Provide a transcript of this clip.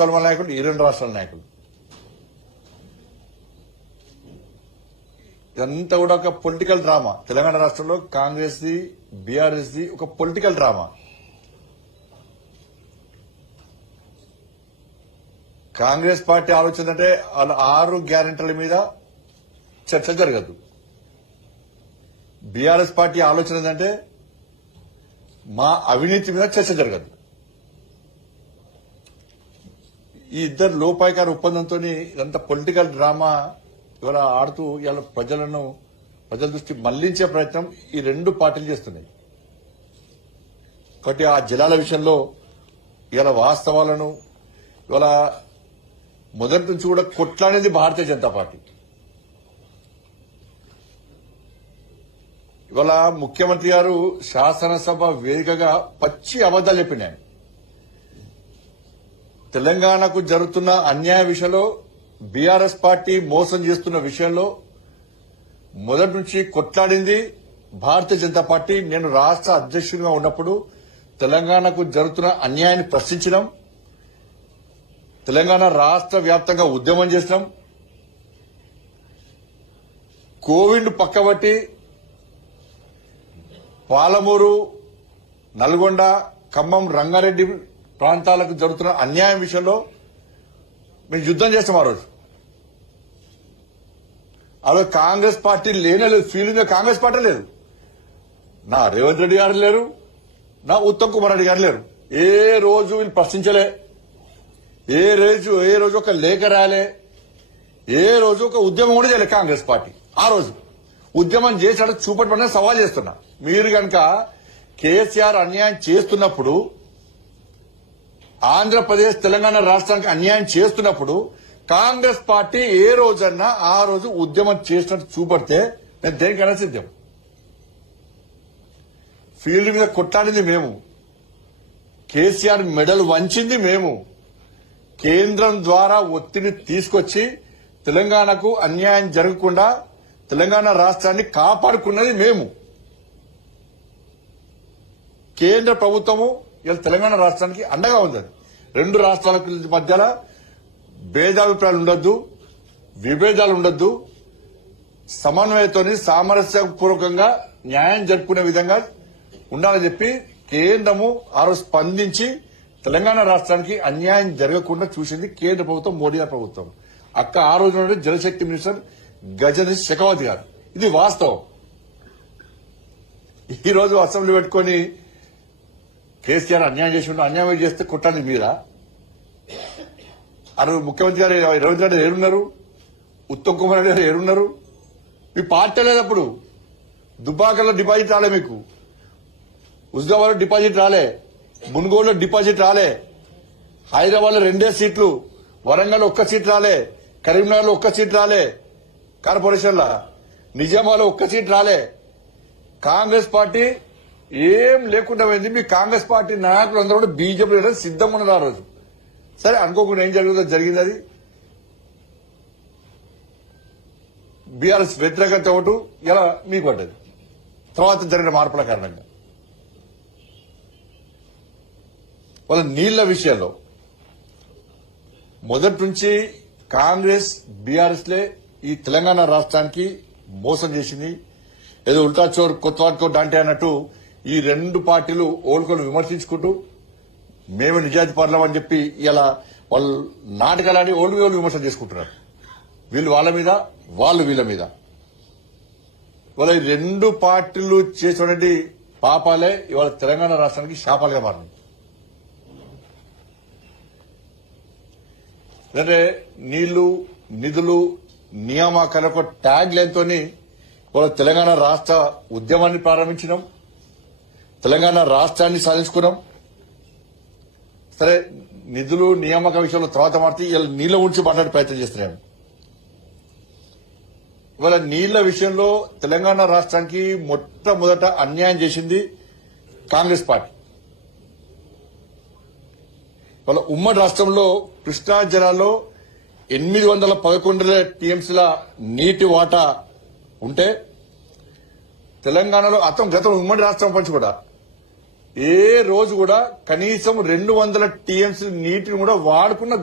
రాష్ట్రాల నాయకులు, ఈ 2 రాష్ట్రాల నాయకులు. ఇదంతా కూడా ఒక పొలిటికల్ డ్రామా. తెలంగాణ రాష్ట్రంలో కాంగ్రెస్ ది, బీఆర్ఎస్ ది ఒక పొలిటికల్ డ్రామా. కాంగ్రెస్ పార్టీ ఆలోచన అంటే వాళ్ళ 6 గ్యారెంటీల మీద చర్చ జరగదు. బీఆర్ఎస్ పార్టీ ఆలోచన ఏంటంటే మా అవినీతి మీద చర్చ జరగదు. ఈ ఇద్దరు లోపాయకార ఒప్పందంతో ఇదంతా పొలిటికల్ డ్రామా ఇవాళ ఆడుతూ ఇవాళ ప్రజల దృష్టి మళ్లించే ప్రయత్నం ఈ 2 పార్టీలు చేస్తున్నాయి. కాబట్టి ఆ జలాల విషయంలో ఇవాళ వాస్తవాలను ఇవాళ మొదటి నుంచి కూడా కొట్లాడేది భారతీయ జనతా పార్టీ. ఇవాళ ముఖ్యమంత్రి గారు శాసనసభ వేదికగా పచ్చి అబద్దాలు చెప్పినాయి. తెలంగాణకు జరుగుతున్న అన్యాయ విషయంలో బీఆర్ఎస్ పార్టీ మోసం చేస్తున్న విషయంలో మొదటి నుంచి కొట్లాడింది భారతీయ జనతా పార్టీ. నేను రాష్ట్ర అధ్యక్షుడిగా ఉన్నప్పుడు తెలంగాణకు జరుగుతున్న అన్యాయాన్ని ప్రశ్నించడం, తెలంగాణ రాష్ట్ర వ్యాప్తంగా ఉద్యమం చేసినాం. కోవిడ్ పక్కబట్టి పాలమూరు, నల్గొండ, ఖమ్మం, రంగారెడ్డి ప్రాంతాలకు జరుగుతున్న అన్యాయం విషయంలో మేము యుద్దం చేస్తాం. ఆ రోజు కాంగ్రెస్ పార్టీ లేనేలేదు. ఫీలింగ్ కాంగ్రెస్ పార్టీ లేదు. నా రేవంత్ రెడ్డి గారు లేరు, నా ఉత్తమ్ కుమార్ రెడ్డి గారు లేరు. ఏ రోజు వీళ్ళు ప్రశ్నించలే, ఏ రోజు ఒక లేఖ రాలే, ఏ రోజు ఒక ఉద్యమం కూడా చేయలే కాంగ్రెస్ పార్టీ. ఆ రోజు ఉద్యమం చేశాడు చూపట్టమని సవాల్ చేస్తున్నా. మీరు గనక కేసీఆర్ అన్యాయం చేస్తున్నప్పుడు, ఆంధ్రప్రదేశ్ తెలంగాణ రాష్ట్రానికి అన్యాయం చేస్తున్నప్పుడు కాంగ్రెస్ పార్టీ ఏ రోజన్నా ఆ రోజు ఉద్యమం చేసినట్టు చూపడితే నేను దేనికైనా సిద్ధం. ఫీల్డ్ మీద కొట్లాడింది మేము, కేసీఆర్ మెడల్ వంచింది మేము, కేంద్రం ద్వారా ఒత్తిడి తీసుకొచ్చి తెలంగాణకు అన్యాయం జరగకుండా తెలంగాణ రాష్ట్రాన్ని కాపాడుకున్నది మేము. కేంద్ర ప్రభుత్వము ఇలా తెలంగాణ రాష్ట్రానికి అండగా ఉంది. 2 రాష్ట్రాల మధ్యలో భేదాభిప్రాయాలు ఉండొద్దు, విభేదాలు ఉండొద్దు, సమన్వయంతో సామరస్యపూర్వకంగా న్యాయం జరుపుకునే విధంగా ఉండాలని చెప్పి కేంద్రము ఆ రోజు స్పందించి తెలంగాణ రాష్ట్రానికి అన్యాయం జరగకుండా చూసింది కేంద్ర ప్రభుత్వం, మోడీ గారి ప్రభుత్వం. ఆ రోజు జలశక్తి మినిస్టర్ గజని షెకావత్ గారు. ఇది వాస్తవం. ఈ రోజు అసెంబ్లీ పెట్టుకుని కేసీఆర్ అన్యాయం చేసి అన్యాయం చేస్తే కొట్టాలి మీద. ఆ రోజు ముఖ్యమంత్రి గారు రేవంత్ రెడ్డి ఏరున్నారు, ఉత్తమ్ కుమార్ రెడ్డి గారు ఏరున్నారు. మీ పార్టీ లేదప్పుడు. దుబ్బాకలో డిపాజిట్ రాలే, మీకు హుజరాబాద్ లో డిపాజిట్ రాలే, మున్గోడులో డిపాజిట్ రాలే, హైదరాబాద్ లో 2 సీట్లు, వరంగల్ 1 సీట్ రాలే, కరీంనగర్ లో 1 సీట్ రాలే, కార్పొరేషన్ లా నిజామాబాద్ లో 1 సీట్ రాలే. కాంగ్రెస్ పార్టీ ఏం లేకుండా పోయింది. మీ కాంగ్రెస్ పార్టీ నాయకులు అందరూ కూడా బీజేపీ సిద్ధంగా ఉన్నారు ఆ రోజు. సరే అనుకోకుండా ఏం జరిగింది అది బీఆర్ఎస్ వ్యతిరేకత ఒకటి ఇలా మీకు పడ్డది. తర్వాత జరిగిన మార్పుల కారణంగా వాళ్ళ నీళ్ల విషయంలో మొదటి నుంచి కాంగ్రెస్ బీఆర్ఎస్లే ఈ తెలంగాణ రాష్ట్రానికి మోసం చేసింది. ఏదో ఉల్టా చోర్ కొత్తవాడుకో డాంటే అన్నట్టు ఈ 2 పార్టీలు ఓల్కొని విమర్శించుకుంటూ మేమే నిజాయితీ పర్లమని చెప్పి ఇలా వాళ్ళు నాటకాలని ఓళ్ళు విమర్శలు చేసుకుంటున్నారు. వీళ్ళు వాళ్ళ మీద, వాళ్ళు వీళ్ళ మీద. ఇవాళ ఈ 2 పార్టీలు చేసినటువంటి పాపాలే ఇవాళ తెలంగాణ రాష్ట్రానికి శాపాలుగా మారినాయి. అంటే నీళ్లు, నిధులు, నియామకాలకు ట్యాగ్ లైన్తో ఇవాళ తెలంగాణ రాష్ట్ర ఉద్యమాన్ని ప్రారంభించినాం, తెలంగాణ రాష్ట్రాన్ని సాధించుకున్నాం. సరే నిధులు నియామక విషయంలో తర్వాత మారితే ఇలా నీళ్ల గురించి మాట్లాడే ప్రయత్నం చేస్తున్నాం. ఇవాళ నీళ్ల విషయంలో తెలంగాణ రాష్ట్రానికి మొట్టమొదట అన్యాయం చేసింది కాంగ్రెస్ పార్టీ. ఇవాళ ఉమ్మడి రాష్ట్రంలో కృష్ణా జలాల్లో 811 టీఎంసీల నీటి వాటా ఉంటే తెలంగాణలో గతం ఉమ్మడి రాష్ట్రం పంచి కూడా ఏ రోజు కూడా కనీసం 200 టీఎంసీ నీటిని కూడా వాడుకున్న